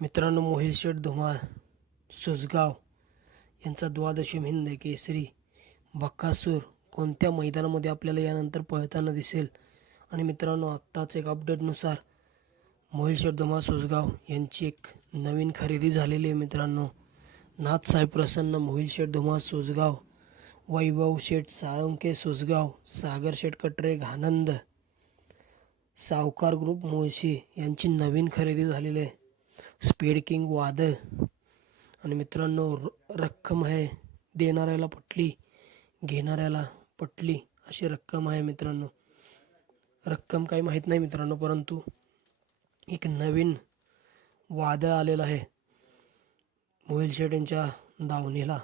मित्रांनो, मोहिल शेठ धुमाळ सुसगाव यांचा द्वादशी हिंद केसरी बकासूर कोणत्या मैदानामध्ये आपल्याला यानंतर पळताना दिसेल. आणि मित्रांनो, आत्ताच एक अपडेटनुसार मोहिल शेठ धुमाळ सुसगाव यांची एक नवीन खरेदी झालेली आहे. मित्रांनो, नाथसाहेब प्रसन्न मोहिल शेठ धुमाळ सुसगाव, वैभव शेठ साळुंके सुसगाव, सागर शेठ कटरे आनंद, सावकार ग्रुप मुळशी यांची नवीन खरेदी झालेली आहे. स्पीड किंग वादळ. आणि मित्रांनो, रक्कम आहे देणाऱ्याला पटली, घेणाऱ्याला पटली अशी रक्कम आहे. मित्रांनो, रक्कम काही माहीत नाही मित्रांनो, परंतु एक नवीन वादळ आलेलं आहे मोहिल शेठ यांच्या दावणीला.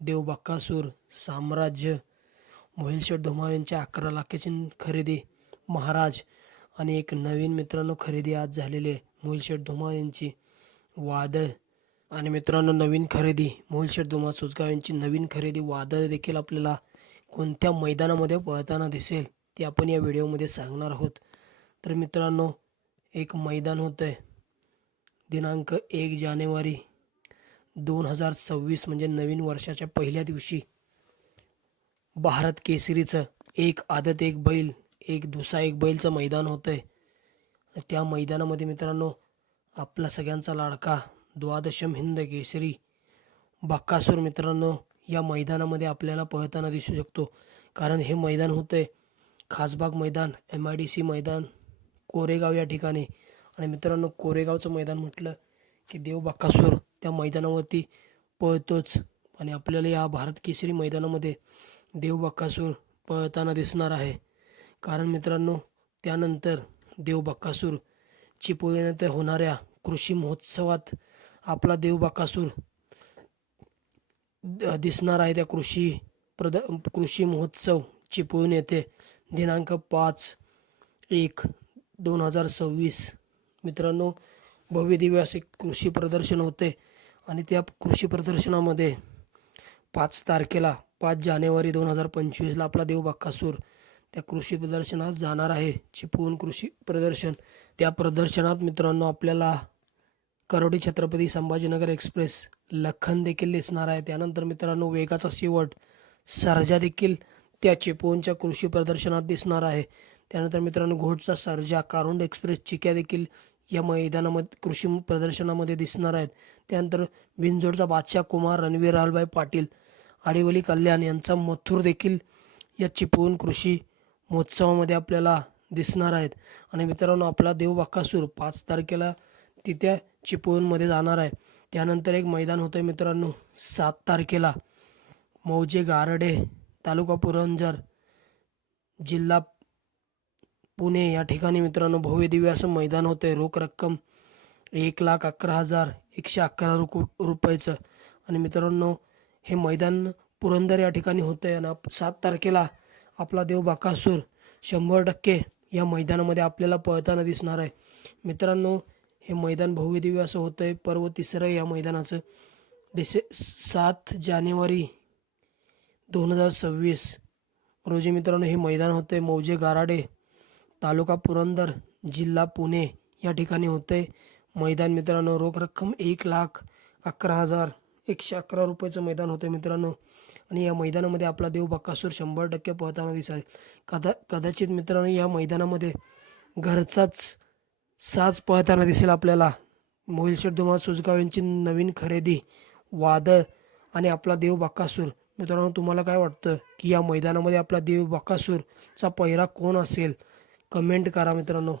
देव बकासूर साम्राज्य मोहिल शेठ धुमाळ यांच्या 11 लाखाची खरेदी महाराज. आणि एक नवीन मित्रांनो खरेदी आज झालेली आहे मोहिल शेठ धुमाळ यांची वादळ. आणि मित्रांनो, नवीन खरेदी मोहिल शेठ धुमाळ सुसगाव यांची नवीन खरेदी वादळ देखील आपल्याला कोणत्या मैदानामध्ये पळताना दिसेल ते आपण या व्हिडिओमध्ये सांगणार आहोत. तर मित्रांनो, एक मैदान होतं आहे दिनांक 1 जानेवारी 2026 म्हणजे नवीन वर्षाच्या पहिल्या दिवशी भारत केसरीचं एक आदत एक बैल एक दुसरा एक बैलचं मैदान होतं आहे. त्या मैदानामध्ये मित्रांनो, आपला सगळ्यांचा लाडका द्वादशम हिंद केसरी बकासूर मित्रांनो या मैदानामध्ये आपल्याला पळताना दिसू शकतो. कारण हे मैदान होतं आहे खासबाग मैदान, MIDC मैदान, कोरेगाव या ठिकाणी. आणि मित्रांनो, कोरेगावचं मैदान म्हटलं की देव बकासूर त्या मैदानावरती पळतोच. आणि आपल्याला या भारत केसरी मैदानामध्ये देव बकासूर पळताना दिसणार आहे. कारण मित्रांनो, त्यानंतर देव बकासूर चिपळूण होणाऱ्या कृषी महोत्सवात आपला देव बकासूर दिसणार आहे. त्या कृषी महोत्सव चिपळूण येथे दिनांक 5/1/2026 मित्रांनो भव्य दिव्य असे कृषी प्रदर्शन होते. आणि त्या कृषी प्रदर्शनामध्ये 5 जानेवारी 2025ला आपला देव बकासूर त्या कृषी प्रदर्शनात जाणार आहे. चिपळूण कृषी प्रदर्शन. त्या प्रदर्शनात मित्रांनो आपल्याला करोडी छत्रपती संभाजीनगर एक्सप्रेस लखन देखील दिसणार आहे. त्यानंतर मित्रांनो, वेगाचा शेवट सर्जा देखील त्या चिपळूणच्या कृषी प्रदर्शनात दिसणार आहे. त्यानंतर मित्रांनो, घोडचा सर्जा, कारुंड एक्सप्रेस चिक्या देखील या मैदानामध्ये कृषी प्रदर्शनामध्ये दिसणार आहेत. त्यानंतर विंजोडचा बादशाह कुमार, रणवीर राहुलभाई पाटील, आडिवली कल्याण यांचा मथुर देखील या चिपळूण कृषी महोत्सवामध्ये आपल्याला दिसणार आहेत. आणि मित्रांनो, आपला देव बकासूर 5 तारखेला तिथे चिपळूणमध्ये जाणार आहे. त्यानंतर एक मैदान होतं मित्रांनो 7 तारखेला मौजे गारडे, तालुका पुरंदर, जिल्हा पुणे या ठिकाणी मित्रांनो भव्य दिव्य असं मैदान होतं आहे. रोख रक्कम 1,11,111 रुपयाचं. आणि मित्रांनो, हे मैदान पुरंदर या ठिकाणी होतं आहे. आणि 7 तारखेला आपला देव बकासूर 100% या मैदानामध्ये आपल्याला पळताना दिसणार आहे. मित्रांनो, हे मैदान भव्य दिव्य असं होतं आहे. पर्व 3रं या मैदानाचं 7 जानेवारी 2026 रोजी मित्रांनो हे मैदान होतं आहे मौजे गाराडे, तालुका पुरंदर, जिल्हा पुणे या ठिकाणी होतं आहे मैदान. मित्रांनो, रोख रक्कम 1,11,111 रुपयाचं मैदान होतं मित्रांनो. आणि या मैदानामध्ये आपला देव बकासूर 100% पळताना दिसेल. कदाचित मित्रांनो, या मैदानामध्ये घरचाच साज पळताना दिसेल आपल्याला. मोहिल शेठ धुमाळ सुसगाव यांची नवीन खरेदी वादळ आणि आपला देव बकासूर. मित्रांनो, तुम्हाला काय वाटतं की या मैदानामध्ये आपला देव बकासूरचा पहिरा कोण असेल? कमेंट करा मित्रांनो.